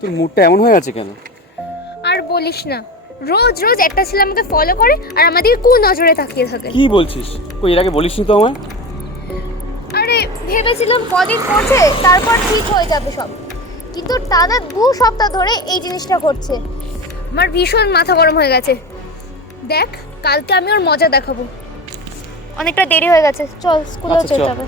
তোর মুডটা এমন হয়ে আছে কেন? আর বলিস না, রোজ রোজ একটা ছেলে আমাকে ফলো করে আর আমাদের কোন নজরে তাকিয়ে থাকে। কি বলছিস? কই এর আগে বলিসনি তো আমায়। আরে ভেবেছিলাম কদিন করছে তারপর ঠিক হয়ে যাবে সব, কিন্তু টানা 2 সপ্তাহ ধরে এই জিনিসটা করছে। আমার ভীষণ মাথা গরম হয়ে গেছে। দেখ, কালকে আমি ওর মজা দেখাবো। অনেকটা দেরি হয়ে গেছে, চল স্কুলেও আচ্ছা, যেতে চল। হবে।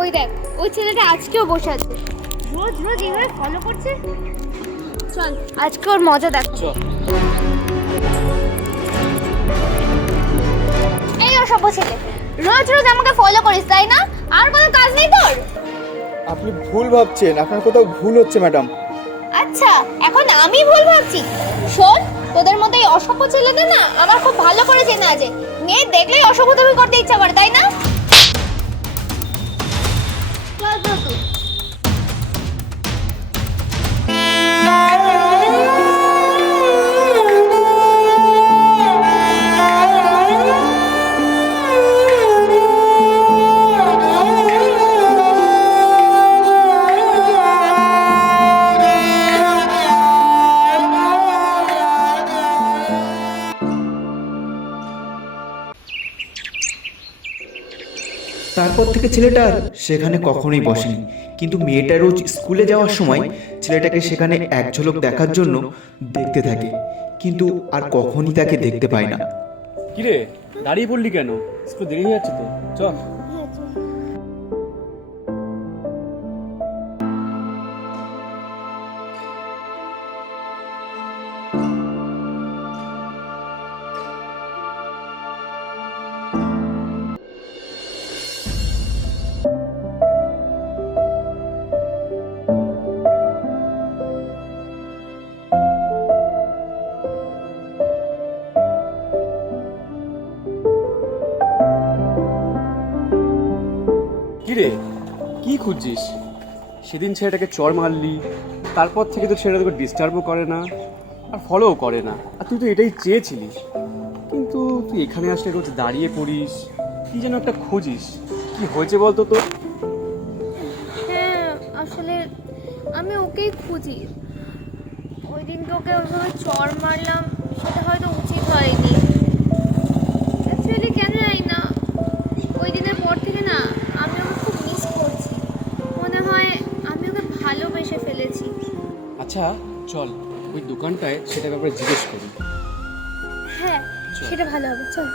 ওই দেখ, ওই ছেলেটা আজকেও বসে আছে, রোজ রোজ এইভাবে ফলো করছে। চল আজকে ওর মজা দেখ। চল। এই অসভ্য ছেলে, রোজ রোজ আমাকে ফলো করিস তাই না? আর কোনো কাজ নেই তোর? আপনি ভুল ভাবছেন, আপনার কোথাও ভুল হচ্ছে ম্যাডাম। আচ্ছা, এখন আমি ভুল ভাবছি? শোন, তোদের মতো এই অসভ্য ছেলেদের না আমার খুব ভালো করে চেনা আছে। মেয়ে দেখলেই অসভ্যতামি করতে ইচ্ছা করে, তাই না? চল চল তুই। তারপর থেকে ছেলেটা আর সেখানে কখনোই বসেনি, কিন্তু মেয়েটা রোজ স্কুলে যাওয়ার সময় ছেলেটাকে সেখানে এক ঝলক দেখার জন্য দেখতে থাকে, কিন্তু আর কখনই তাকে দেখতে পায় না। কিরে, দাঁড়িয়ে পড়লি কেন? স্কুল দেরি হয়ে যাচ্ছে তো, চল। কিরে, কি খুঁজছিস? সেদিন ছেলেটাকে চড় মারলি, তারপর থেকে তো ছেলেটা তোকে ডিস্টার্বও করে না আর ফলোও করে না, আর তুই তো এটাই চেয়েছিলিস। কিন্তু তুই এখানে আসলে রোজ দাঁড়িয়ে পড়িস, কি যেন একটা খুঁজিস। কি হয়েছে বলতো তোর? হ্যাঁ, আসলে আমি ওকেই খুঁজি। ওই দিন তোকে ওইভাবে চড় মারলাম, সেটা হয়তো উচিত হয়নি। অ্যাকচুয়ালি কেন জানি না, ওই দিনের পর থেকে না আমি ওকে খুব মিস করছি। মনে হয় আমি ওকে ভালোবেসে ফেলেছি। আচ্ছা চল, ওই দোকানটায় সেটা ব্যাপারে জিজ্ঞেস করি। হ্যাঁ, সেটা ভালো হবে, চল।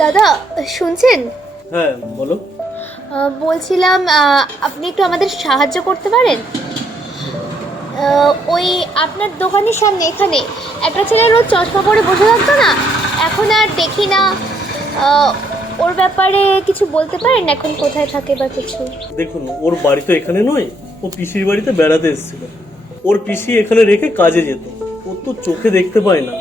দাদা শুনছেন? হ্যাঁ বলো। বলছিলাম আপনি একটু আমাদের সাহায্য করতে পারেন? ওই আপনার দোকানের সামনে এখানে একটা ছেলে রোজ চশমা পরে বসে থাকতো না, এখন আর দেখি না। ওর ব্যাপারে কিছু বলতে পারেন? এখন কোথায় থাকে বা কিছু? দেখুন, ওর বাড়ি তো এখানে নয়, ও পিসির বাড়িতে বেড়াতে এসেছিল। ওর পিসি এখানে রেখে কাজে যেত, ও তো চোখে দেখতে পায় না।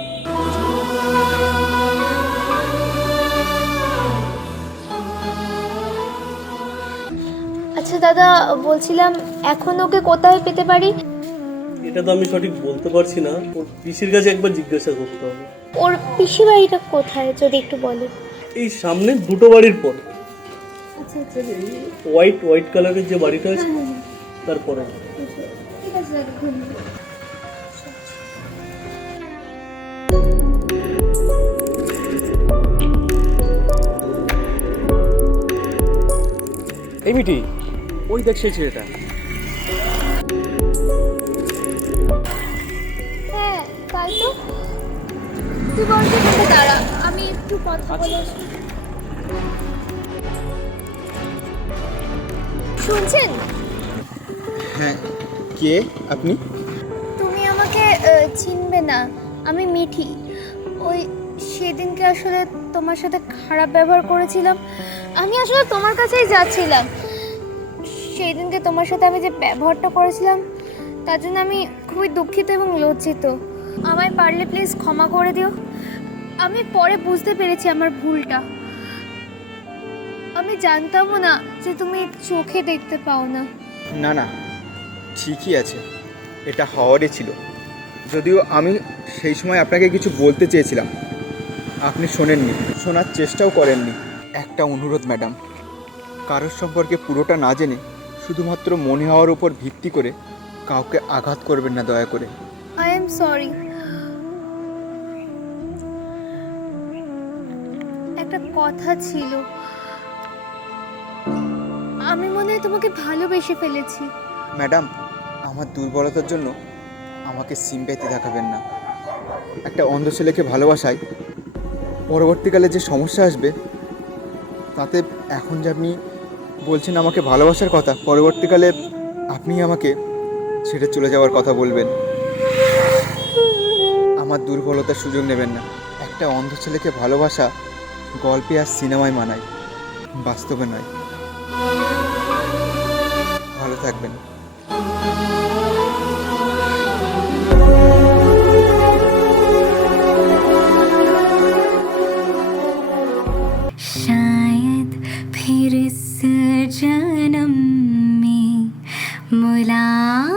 আচ্ছা দাদা, বলছিলাম এখন ওকে কোথায় পেতে পারি? এটা তো আমি সঠিক বলতে পারছি না, ওর পিসির কাছে একবার জিজ্ঞাসা করতে হবে। ওর পিসি বাড়িটা কোথায় যদি একটু বলেন? এই সামনে দুটো বাড়ির পর, আচ্ছা আচ্ছা, হোয়াইট হোয়াইট কালারের যে বাড়িটা আছে তারপরে। ঠিক আছে দাদা, ধন্যবাদ। এই মিটি, ওই দেখ সেই ছেলেটা। হ্যাঁ তাই তো, তুই বরঞ্চ এখানে দাঁড়া, আমি একটু কথা বলে আসি। শুনছেন? হ্যাঁ, কে আপনি? তুমি আমাকে চিনবে না, আমি মিঠি। ওই সেদিনকে আসলে তোমার সাথে খারাপ ব্যবহার করেছিলাম, আমি আসলে তোমার কাছেই যাচ্ছিলাম। সেই দিনকে তোমার সাথে আমি যে ব্যবহারটা করেছিলাম তার জন্য আমি খুবই দুঃখিত এবং লজ্জিত। আমায় পারলে প্লিজ ক্ষমা করে দিও। আমি পরে বুঝতে পেরেছি আমার ভুলটা। আমি জানতামও না যে তুমি চোখে দেখতে পাও না। না না, ঠিকই আছে, এটা হওয়ারই ছিল। যদিও আমি সেই সময় আপনাকে কিছু বলতে চেয়েছিলাম, আপনি শোনেননি, শোনার চেষ্টাও করেননি। একটা অনুরোধ ম্যাডাম, কারোর সম্পর্কে পুরোটা না জেনে শুধুমাত্র মনে হওয়ার উপর ভিত্তি করে কাউকে আঘাত করবেন না দয়া করে। I am sorry. একটা কথা ছিল, আমি মনে হয় তোমাকে ভালোবেসে ফেলেছি। ম্যাডাম, আমার দুর্বলতার জন্য আমাকে সিম্প্যাথি দেখাবেন না। একটা অন্ধ ছেলেকে ভালোবাসায় পরবর্তীকালে যে সমস্যা আসবে, তাতে এখন যে আপনি বলছেন আমাকে ভালোবাসার কথা, পরবর্তীকালে আপনি আমাকে ছেড়ে চলে যাওয়ার কথা বলবেন। আমার দুর্বলতার সুযোগ নেবেন না। একটা অন্ধ ছেলেকে ভালোবাসা গল্পে আর সিনেমায় মানায়, বাস্তবে নয়। ভালো থাকবেন। शायद फिर इस जन्म में मुलाकात